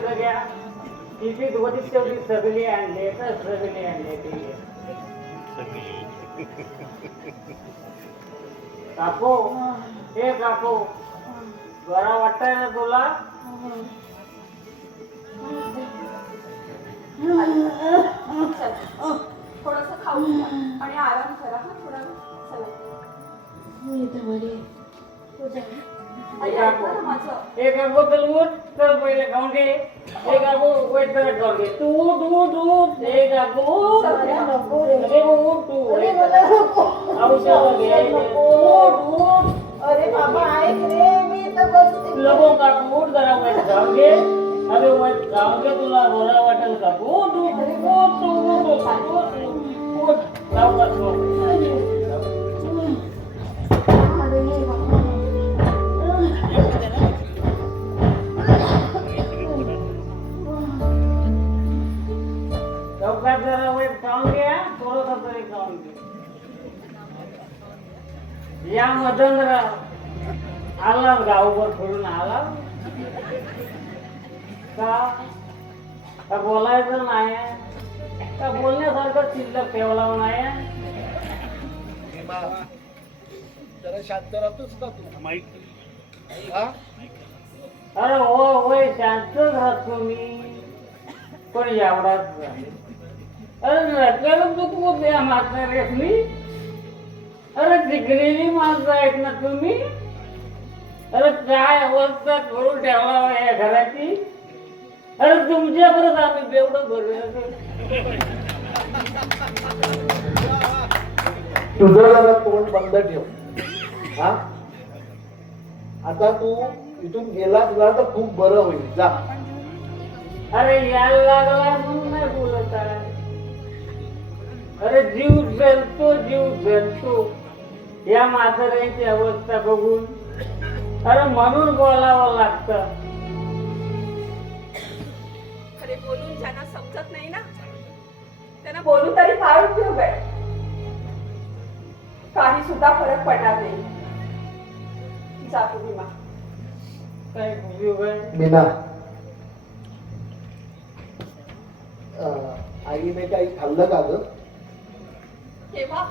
घ्या किती होती तेवढी सगळी आणले तर सगळी आणले ते काकू हे काकू बरा वाटतंय ना तुला थोडस खाऊ घ्या आणि आराम करा हा थोडा चला मी तर बरी एक बोतल उठ तर पहिले खाऊन घे एक आगो वेट करत खाऊन घे तू उठ उठ एक आगो अरे उठ तू औषध घे उठ अरे बाबा ऐक रे मी तर बसते लगो काकू उठ जरा वेट खाऊन घे अरे वेट खाऊन घे तुला बरं वाटेल काकू उठ लवकर लवकर जरा वेट खाऊन घ्या थोडंसं तरी खाऊन घे या मदनराव आला गावभर फिरून आला का बोलायचं नाही का बोलण्यासारखं शिल्लक ठेवला नाही जरा शांत राहतोस का तू हा? अरे हो होय शांतच राहतो मी पण एवढाच अरे नकल चुकवू द्या म्हातारेसनी अरे जिंकलेली माणसं आहेत ना तुम्ही अरे काय अवस्था करून ठेवला या घराची अरे तुमच्या परत आम्ही बेवडं भरलं तुझं जरा तोंड बंद ठेव हा आता तू इथून गेलास ना तर खूप बरं होईल जा अरे यायला लागला म्हणून नाही बोलत आहे अरे जीव जळतो या म्हाताऱ्याची अवस्था बघून अरे म्हणून बोलावं लागतं खरे बोलून ज्यांना समजत नाही ना त्यांना बोलून तरी काय उपयोग आहे काही सुद्धा फरक पडणार नाही जा तुम्ही मा काय उपयोग आहे मीना आईने काही खाल्लं का ग केव्हा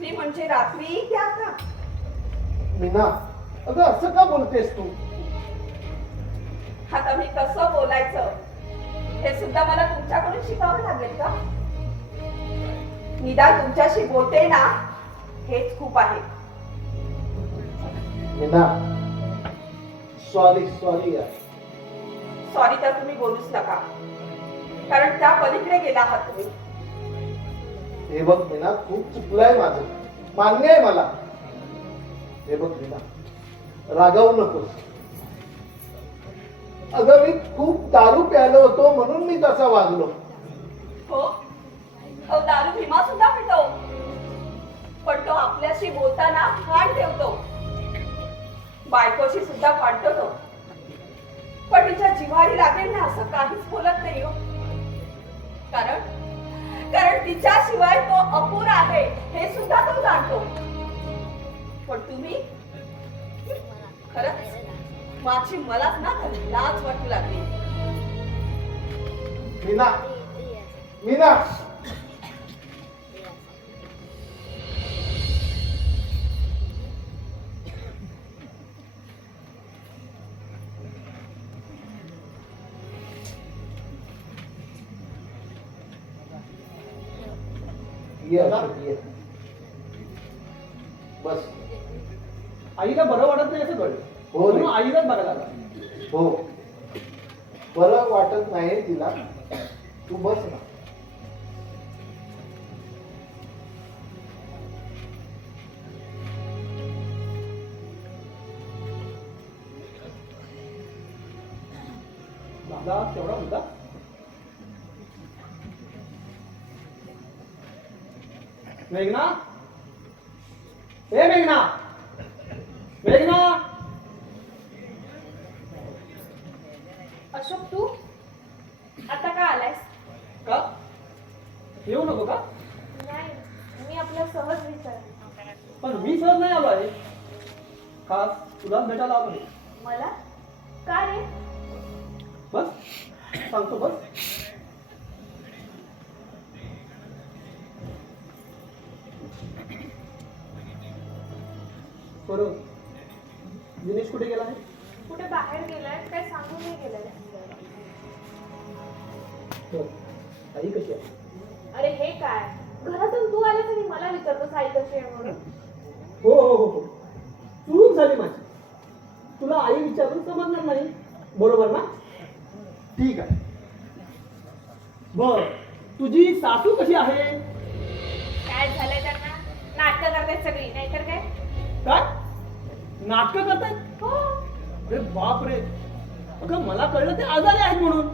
मी म्हणजे रात्री की आता मीना अगं असं का बोलतेस तू आता मी कसं बोलायचं हे सुद्धा मला तुमच्याकडून शिकावं लागेल का निदान तुमच्याशी बोलते ना हेच खूप आहे मीना सॉरी यार सॉरी तर तुम्ही बोलूच नका कारण त्या पलीकडे गेला आहात तुम्ही हे बघ मीना खूप चुकलंय माझं मान्य आहे मला हे बघ मीना रागावू नकोस अगं मी खूप दारू प्यायलो होतो म्हणून मी तसा वागलो हो अहो, दारू भीमा सुद्धा पितो पण तो आपल्याशी बोलताना भान ठेवतो बायकोशी सुद्धा भांडतो तो पण तिच्या जिव्हारी लागेल ना असं काहीच बोलत नाही हो कारण तिच्याशिवाय तो अपुरा आहे हे सुद्धा तो जाणतो पण तुम्ही खरंच माझी मलाच ना लाज वाटू लागली मीना ये बस आईला बरं वाटत नाही असं कळलं हो रे. म्हणून आईलाच बघायला लागला हो बरं वाटत नाही तिला तू बस ना दादा तेवढा होता मेघना मेघना अशोक तू आता का आलायस का येऊ नको का नाही मी आपला सहज विचार पण मी सहज नाही आलो आहे खास तुलाच भेटायला आलो आहे. मला का रे बस सांगतो बस. बरोबर. दिनेश कुठे गेला आहे? कुठे बाहेर गेलाय, काय सांगून नाही गेलाय. हो. आई कशी आहे? अरे हे काय, घरातून तू आलास आणि मला विचारतोस आई कशी आहे म्हणून. हो हो हो हो. चूक झाली माझी. तुला आई विचारून समजणार नाही, बरोबर ना? ठीक आहे. बर, तुझी सासू कशी आहे? काय झालंय त्यांना, नाटकं करतायत सगळी, नाहीतर काय. काय नाटकं करतायत? हो. अरे बाप रे. अगं मला कळलं ते आजारी आहेत म्हणून.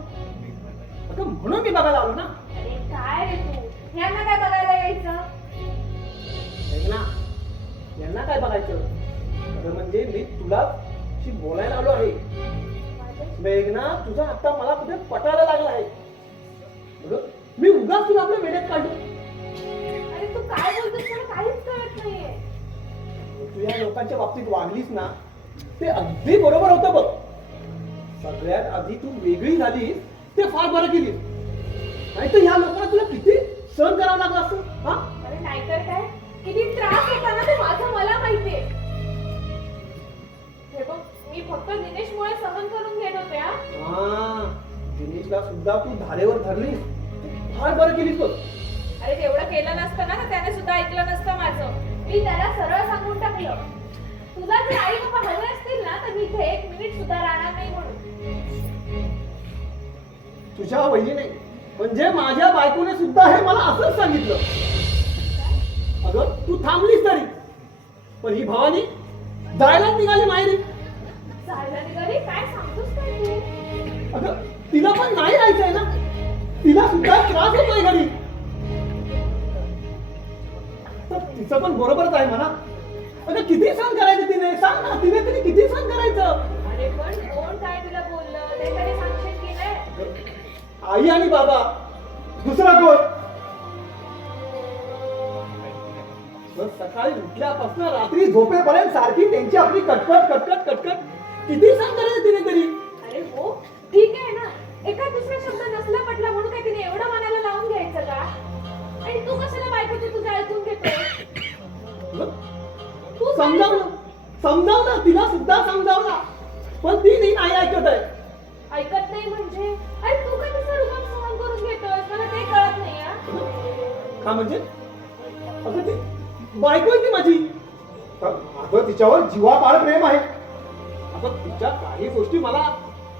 अगं म्हणून मी बघायला आलो ना. अरे काय रे तू, ह्यांना काय बघायला यायचं. ऐक ना, यांना काय बघायचं? अगं म्हणजे मी तुला बोलायला आलो आहे. मेघना, तुझा आता मला कुठे पटायला लागला आहे. अगं मी उगाच तुला आपल्या वेड्यात काढलो. अरे तू काय बोलतोस मला काहीच कळत नाहीये. तू या लोकांच्या बाबतीत वागलीस ना, ते अगदी बरोबर होतं बघ. सगळ्यात आधी तू वेगळी झालीस, ते फार बरं केलीस. नाहीतर ह्या लोकांना तुला किती सहन करावं लागलं असं. हा, अरे नाहीतर काय, किती त्रास होता ना ते माझं मला माहितीये. हे बघ, मी फक्त दिनेशमुळे सहन करून घेत होते. हा, दिनेशला सुद्धा तू धारेवर धरलीस, फार बरं केलीस बघ. अरे तेवढं केलं नसतं ना, तर त्याने सुद्धा ऐकलं नसतं माझं. मी त्याला सरळ सांगून टाकलं, तुला जर आई बाबा हवे असतील ना, तर मी इथे 1 मिनिट सुद्धा राहणार नाही म्हणून. तुझ्या वहिनीने म्हणजे माझ्या बायकोने सुद्धा हे मला असंच सांगितलं. अगं तू थांबलीस तरी, पण ही भवानी जायलाच निघाली माहेरी. जायला निघाली, काय सांगतोस काय तू. अगं तिला पण नाही राहायचंय ना, तिला सुद्धा त्रास होतोय घरी. तर तिचं पण बरोबरच आहे म्हणा. अगं किती सहन करायचं तिने, सांग ना, तिने तरी किती सहन करायचं. अरे पण कोण काय तुला बोललं ते तरी सांगशील की नाही. आई आणि बाबा, दुसरा कोण? बस सकाळी उठल्यापासून रात्री झोपेपर्यंत सारखी त्यांची आपली कटकट कटकट कटकट किती सहन करायचं तिने तरी. अरे हो, ठीक आहे ना, एका दुसरा शब्द नसला पटला म्हणून काय तिने एवढं मनाला लावून घ्यायचं का. आणि तू कशाला बायकोचं तुझं ऐकून घेतोय. तू समजावलं तिला सुद्धा समजावला, पण ती नाही ऐकत आहे. ऐकत नाही म्हणजे, अरे तू काय तसं रुबाब सहन करून घेतोय, मला ते कळत नाही. का म्हणजे? अगं ती बायको आहे ती माझी. अगं तिच्यावर जीवापाड प्रेम आहे. अगं तिच्या काही गोष्टी मला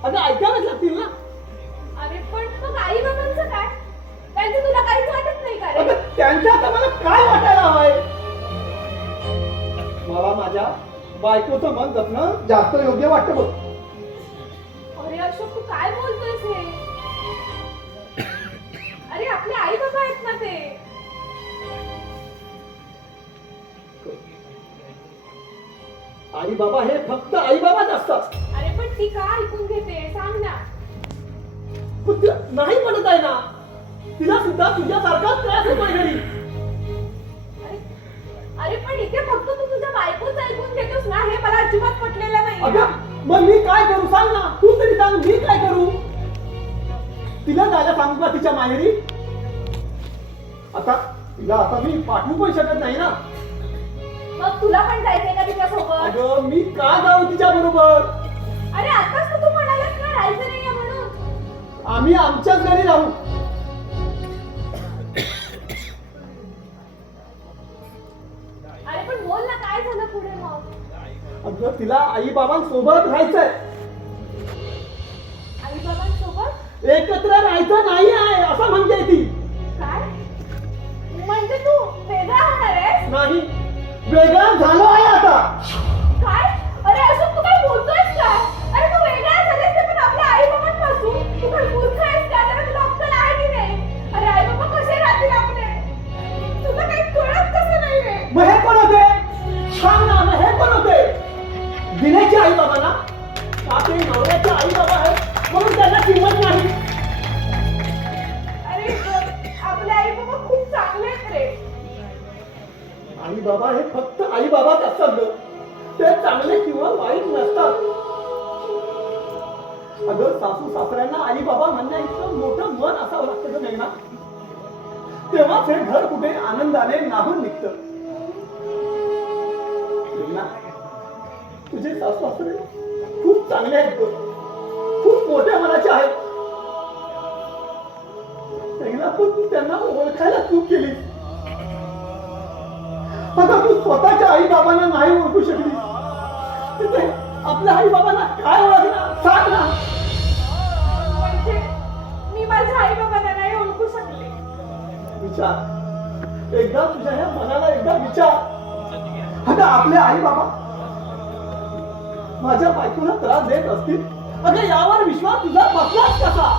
अगं ऐकायलाच लागतील ना. अरे पण मग आई बाबांचं काय, त्यांचं तुला काहीच वाटत नाही का रे. अगं त्यांच्या आता मला काय वाटायला हवंय. मला माझ्या बायकोचं मन जपणं जास्त योग्य वाटतं बघ. अरे अशोक, तू काय बोलतोयस हे. अरे आपले आई बाबा आहेत ना ते. आई बाबा हे फक्त आई बाबाच असतात. अरे पण ती का ऐकून घेते सांग ना. पण तिला नाही म्हणत आहे ना, तिला सुद्धा तुझ्यासारखाच त्रास होतोय घरी. अरे पण इथे फक्त तू तुझ्या बायकोच ऐकून घेतोस ना, हे मला अजिबात पटलेलं नाही. अगं मग मी काय करू सांग ना, तू तरी सांग मी काय करू. तिला जायला सांगू का तिच्या माहेरी? आता तिला आता मी पाठवू पण शकत नाही ना. मग तुला पण जायचंय का तिच्यासोबत. अगं मी का जाऊ तिच्या बरोबर. अरे आताच तर तू म्हणालास ना राहायचं नाहीये म्हणून. आम्ही आमच्याच घरी राहू. अरे पण बोल ना, काय झालं पुढे मग. अगं तिला आई बाबांसोबत राहायचंय. आई बाबांसोबत एकत्र राहायचं नाही आहे असं म्हणते ती. काय म्हणजे तू वेगळा होणार आहेस. नाही, वेगळा झालो आहे आता. काय, अरे अशोक तू काय बोलतोयस काय. अरे तू वेगळा झालेस ते पण आपल्या आई बाबांपासून. तू काय मूर्ख आहेस का, जरा तुला अक्कल आहे की नाही. अरे आई बाबा कसे राहतील आपले, तुला काही कळत कसं नाही रे. मग हे कोण होते सांग ना. मग हे कोण होते? दिनेशचे आई बाबा ना, का ते नवऱ्याचे आई बाबा आहेत म्हणून त्यांना किंमत नाही. अरे आपले आई बाबा खूप चांगले आहेत रे. आई बाबा हे फक्त आई बाबाच असतात ग, ते चांगले किंवा वाईट नसतात. अगं सासू सासऱ्यांना आई बाबा म्हणण्या इतकं मोठं मन असावं लागतं का मेघना? तेव्हाच हे घर कुठे आनंदाने नाहून निघतं. मेघना, तुझे सासू सासरे खूप चांगले आहेत ग, खूप मोठ्या मनाचे आहेत. मेघना, पण तू त्यांना ओळखायला चूक केली. आता तू स्वतःच्या आई बाबांना नाही ओळखू शकली, तिथे आपल्या आई बाबांना काय ओळखणार? सांग ना. म्हणजे मी माझ्या आई बाबांना नाही ओळखू शकले. विचार एकदा, तुझ्या ह्या मनाला एकदा विचार. अगं आपले आई बाबा माझ्या बायकोला त्रास देत असतील, अगं यावर विश्वास तुझा बसलाच कसा?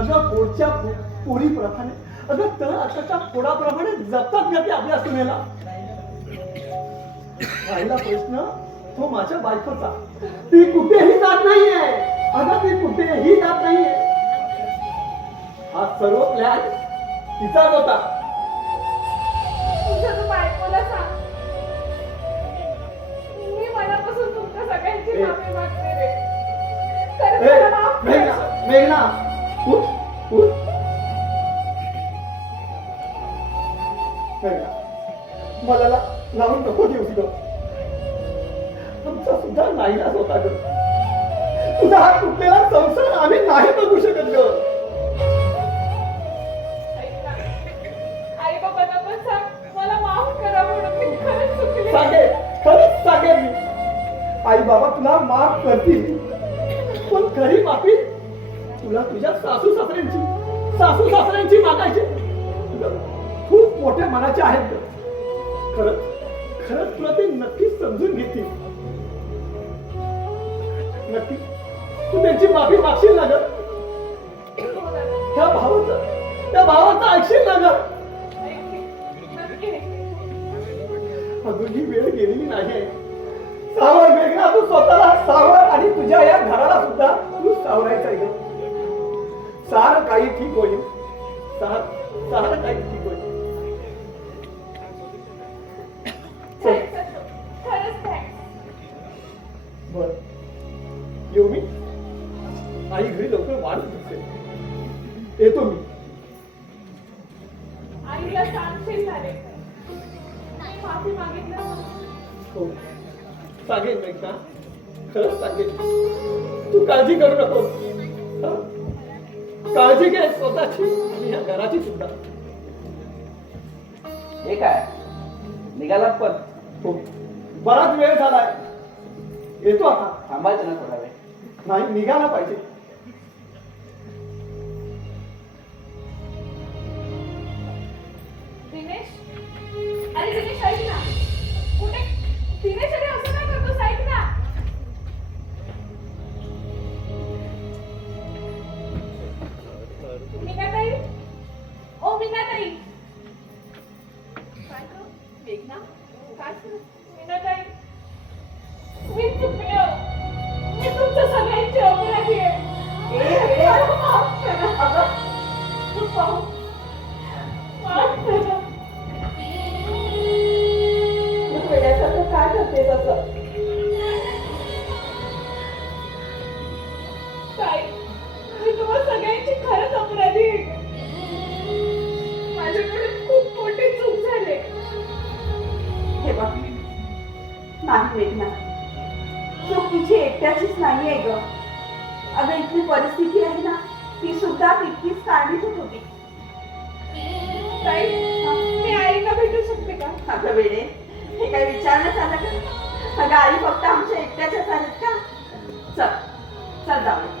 अगं पोटच्या पोरीप्रमाणे, अगं तळ आकाच्या पोडाप्रमाणे जपतात का ते आपल्या सुनेला? राहिला प्रश्न तो माझ्या बायकोचा. ती कुठेही जात नाहीये, अगं ती कुठेही जात नाहीये. हा सर्व प्लॅन तिचाच होता. तुझ्या तू बायकोला सांग, मी मनापासून तुमच्या सगळ्यांची माफी मागते रे. खरंच मला माफ कर. मेघना, मेघना, उठ, उठ. मेघना, मला लावून नको देऊ तिथं. आमचा सुद्धा नाईलाज होता ग. तुझा हा तुटलेला संसार आम्ही नाही बघू शकत ग. आई बाबांना पण सांग मला माफ करा म्हणून, मी खरंच चुकले. सांगेल, खरंच सांगेल मी. आई बाबा तुला माफ करतील, पण खरी माफी तुला तुझ्या सासू सासऱ्यांची मागायची. खूप मोठ्या मनाचे आहेत ग. खरंच खरंच तुला ते नक्कीच समजून घेतील. नक्की तू त्यांची माफी मागशील ना ग? त्या भावाचं ऐकशील ना ग? अजून ही वेळ गेलेली नाही. सावर मेघना, तू स्वतःला सावर आणि तुझ्या या घराला सुद्धा तू सावरायचं आहे ग. सार काही ठीक होईल. सार काही ठीक होईल. खरंच थँक्स. बर, येऊ मी? आई घरी लवकर वाढत दिसते. येतो मी. आईला सांगशील ना रे, मी माफी मागितलं. हो, सांगेन मेघना, खरंच सांगेन. तू काळजी करू नको. काळजी घे स्वतःची आणि या घराची सुद्धा. हे काय निघालात पण? हो, बराच वेळ झालाय. येतो आता. थांबायचं ना थोडा वेळ? नाही, निघाला पाहिजे. दिनेश, अरे दिनेश ऐक ना. कुठे दिनेश? अरे असं काय करतोस? ऐक ना. मीनाताई, ओ मीनाताई. काय ग मेघना, काय झालं? मीनाताई, मी चुकले. मी तुमच्या सगळ्यांची अपराधी आहे. मला माफ करा. माफ करा. तू वेड्यासारखं काय करतेस असं? ताई, मी तुम्हा सगळ्यांची खरंच अपराधी आहे. माझ्याकडे खूप मोठी चूक झाली. हे बघ, नाही मेघना, चूक तुझी एकट्याचीच नाहीये ग. अगं इथली परिस्थिती आहे ना, ती सुद्धा तितकीच कारणीभूत होती. ताई, मी आईला भेटू शकते का? अगं वेडे, हे काही विचारण्यात आलं का? अगं आई फक्त आमच्या एकट्याच्याच आहेत का? चल चल जाऊ.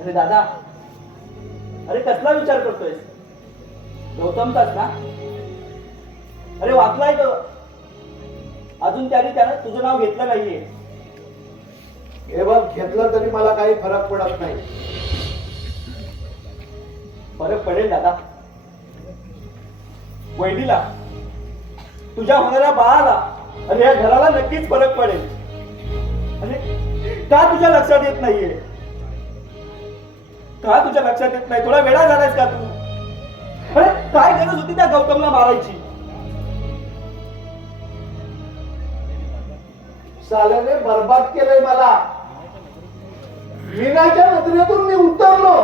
अरे दादा, अरे कसला विचार करतोयस? गौतमचाच ना? अरे वाचलाय तो. अजून त्यानं तुझं नाव घेतलं नाहीये. हे बघ, घेतलं तरी मला काही फरक पडत नाही. फरक पडेल दादा. वहिनीला, तुझ्या होणाऱ्या बाळाला आणि या घराला नक्कीच फरक पडेल. आणि का तुझ्या लक्षात येत नाहीये? का तुझ्या लक्षात येत नाही? थोडा वेळा झालायस का तू? अरे काय गरज होती त्या गौतमला मारायची? साल्याने बर्बाद केलंय मला. मीनाच्या नजरेतून मी उतरलो.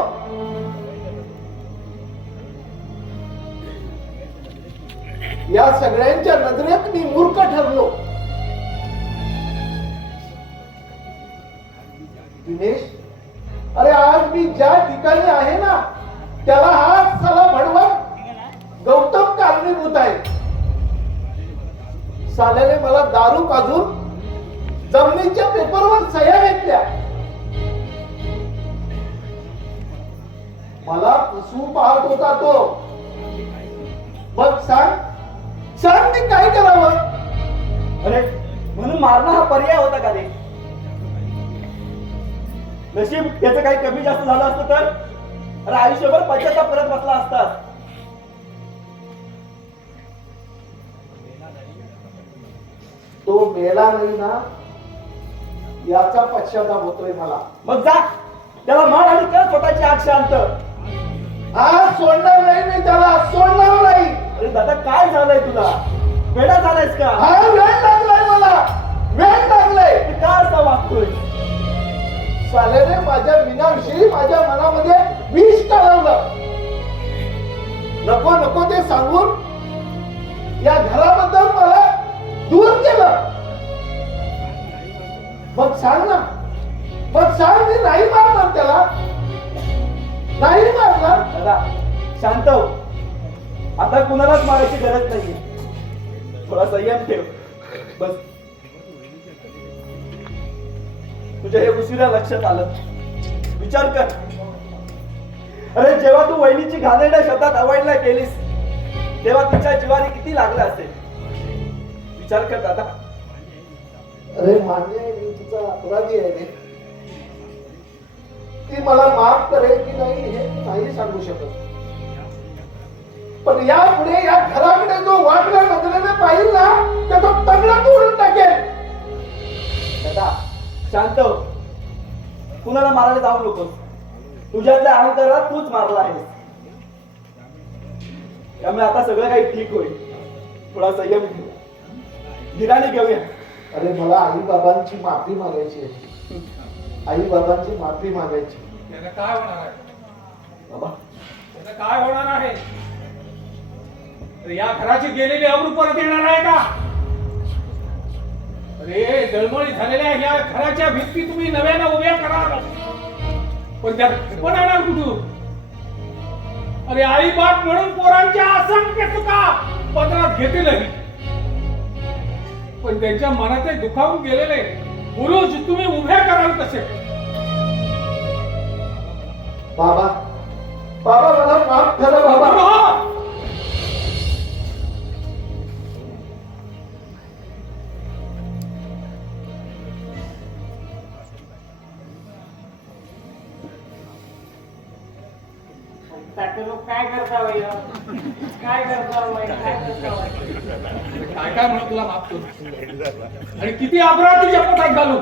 या सगळ्यांच्या नजरेत मी मूर्ख ठरलो. दिनेश, अरे आज मी ज्या ठिकाणी आहे ना, त्याला हा साला भडवा गौतम कारणीभूत आहे. साल्याने मला दारू पाजून जमिनीच्या पेपरवर सह्या घेतल्या. मला फसवू पाहत होता तो. मग सांग मी काय करावं? अरे म्हणून मारणं हा पर्याय होता का रे? नशीब त्याचं काही कमी जास्त झालं असतं तर अरे आयुष्यभर पश्चाताप करत बसला असतास. तो मेला नाही ना, याचा पश्चाताप होतोय मला. मग जा त्याला मार आणि कर स्वतःची आग शांत. हा सोडणार नाही मी त्याला, सोडणार नाही. अरे दादा काय झालंय तुला? वेडा झालायस का? हा वेळ लागलाय मला, वेळ लागलाय. तू का असा वागतोय? साल्याने माझ्या मीनाविषयी माझ्या मनामध्ये विष टाळवलं. नको नको ते सांगून या घराबद्दल मला दूर केलं. मग सांग ना, मग सांग मी नाही मारणार त्याला, नाही मारणार. दादा शांत हो. आता कुणालाच मारायची गरज नाहीये. थोडा संयम ठेव बस. तुझ्या हे उशिरा लक्षात आलं. विचार कर. अरे जेव्हा तू वहिनीची घाणेरड्या शब्दात अवहेलना केलीस तेव्हा तिच्या जीवाने किती लागलं असेल. विचार कर दादा. अरे मान्य आहे, मी तिचा अपराधी आहे रे. ती मला माफ करेल की नाही हे नाही सांगू शकत. पण यापुढे या घराकडे जो वाटल्या नजरेने पाहिल ना, त्याचा तगडा तोडून टाकेल. दादा शांत हो. कुणाला मारायला जाऊ नकोस. तुझ्यातल्या अहंकाराला तूच मारला आहेस. त्यामुळे आता सगळं काही ठीक होईल. थोडा संयम घेऊ, धीराने घेऊया. अरे मला आई बाबांची माफी मागायची आहे. आई बाबांची माफी मागायची. त्याचं काय होणार आहे? बाबा त्याचं काय होणार आहे? अरे या घराची गेलेली अब्रू परत येणार आहे का? अरे दळमळी झालेल्या या घराच्या भिंती तुम्ही नव्यानं उभ्या कराल, पण त्या पण येणार कुठून? अरे आई बाप म्हणून पोरांच्या असंख्य चुका पदरात घेतीलही, पण त्यांच्या मनात दुखावून गेलेले बुरुज तुम्ही उभ्या कराल कसे? बाबा बाबा मला माफ करा बाबा. काय करता वय, काय करता वय, काय करता वय? काय काय म्हणून तुला माफ करू? आणि किती अपराध तुझ्या पोटात घालू?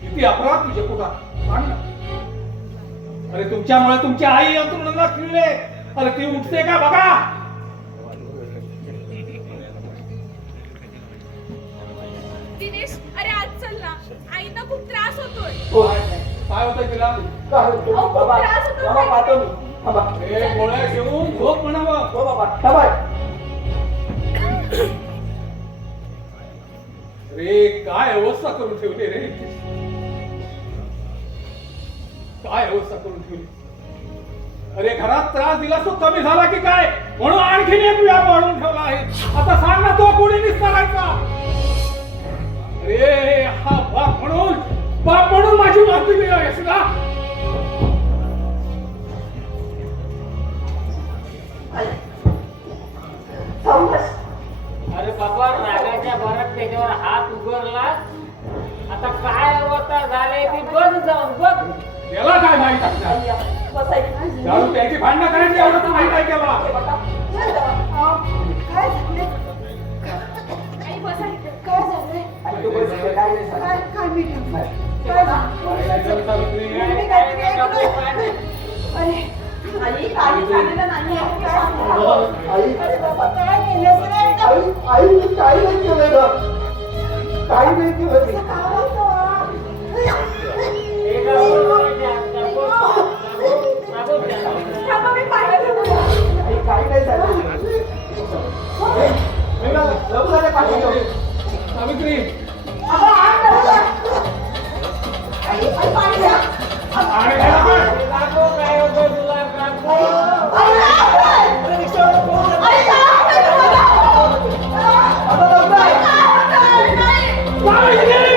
किती अपराध तुझ्या पोटात? सांग ना. अरे तुमच्यामुळे तुमची आई अंतरुणाला खिळले. अरे ती उठते का बघा. दिनेश, अरे आज चल ना. आईना खूप त्रास होतोय. काय होतंय तिला? काय होतं? अहो, खूप बाबा त्रास होतोय. बाबा पाहतो मी. बाबा ए गोळ्या घेऊन झोप म्हणावं. हो बाबा थांबा. रे काय अवस्था करून ठेवली रे. काय अवस्था करून ठेवली. अरे घरात त्रास दिला तो कमी झाला की काय? म्हणून आणखीन एक व्याप वाढवून ठेवला आहे. आता सांग ना तो कोणी निस्तारायचा? अरे हा बाप म्हणून माझी माफी मिळालीस ना? झाले ती बस जाऊन बघ. त्याला काय माहित असणार? आई, बसायचं. जाऊन त्याची भांडणं करायची एवढं तर माहित आहे त्याला. हे बघा. काय झाले? आई बसा इथे. काय झालंय? तू बस, काय नाही सांग. काय मीटिंग? काय झालं? सावित्री, मी काहीतरी ऐकलं. अरे आई काही झालेलं नाही आहे. काय सांगू? आई अरे बाबा काय केलंस रे? आई आई मी काही नाही केलं ना, काही नाही केलं मी. काय होतं? थांबा, मी पाणी घेऊन येते. आई, काही नाही झालं. मेघना, लवकर आले पाणी घेऊन. सावित्री, अगं, आण लवकर. आई, आई, पाणी द्या. आणि त्याला काय? आई, अरे, रिक्षावाला फोन कर. आई, काय होतंय तुम्हाला? आता लवकर आहे. काय होतंय? नाही.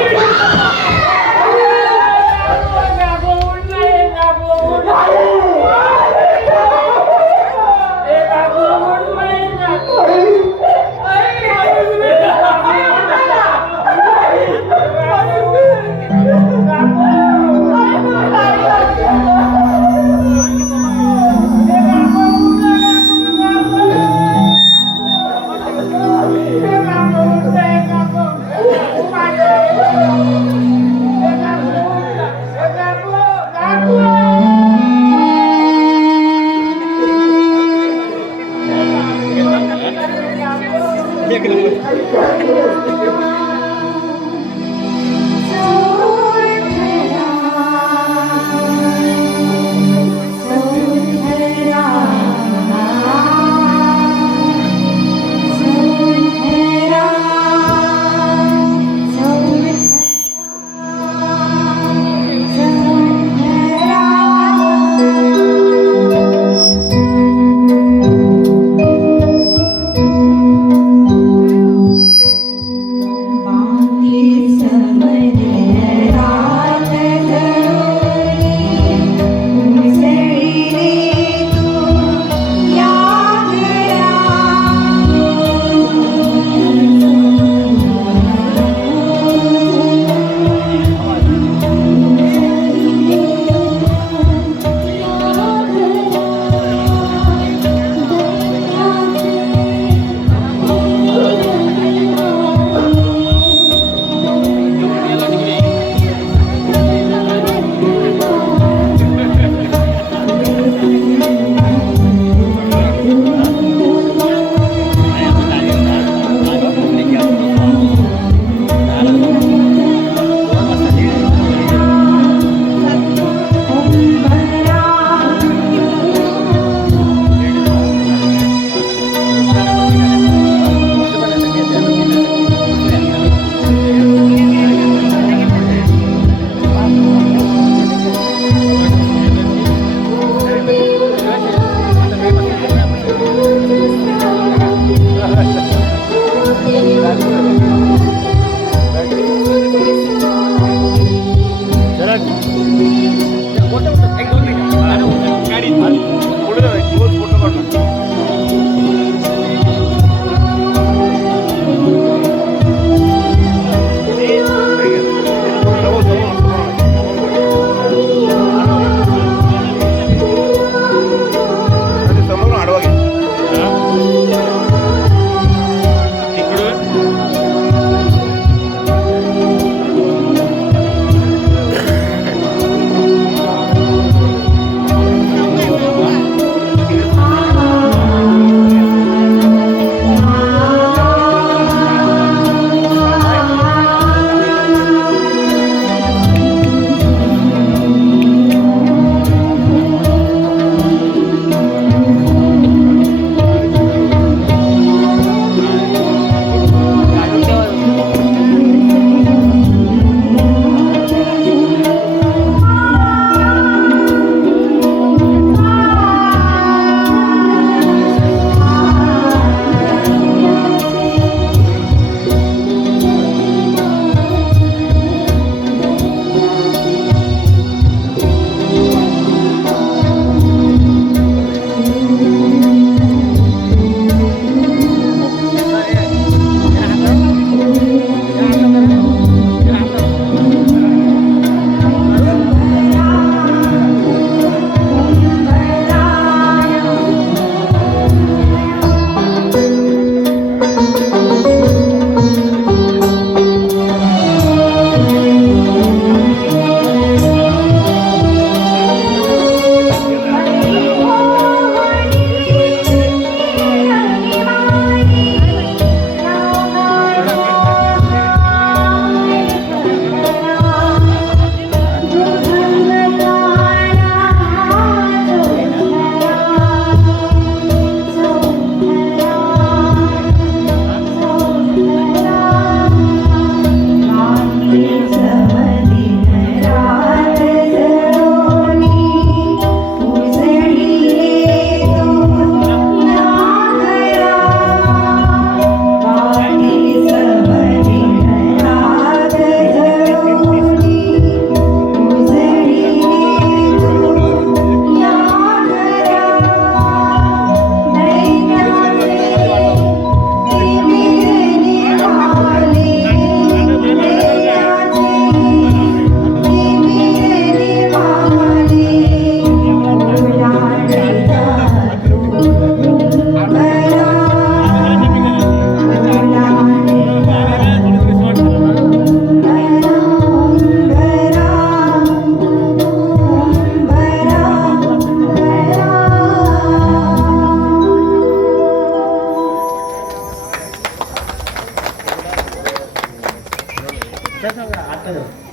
नाटकं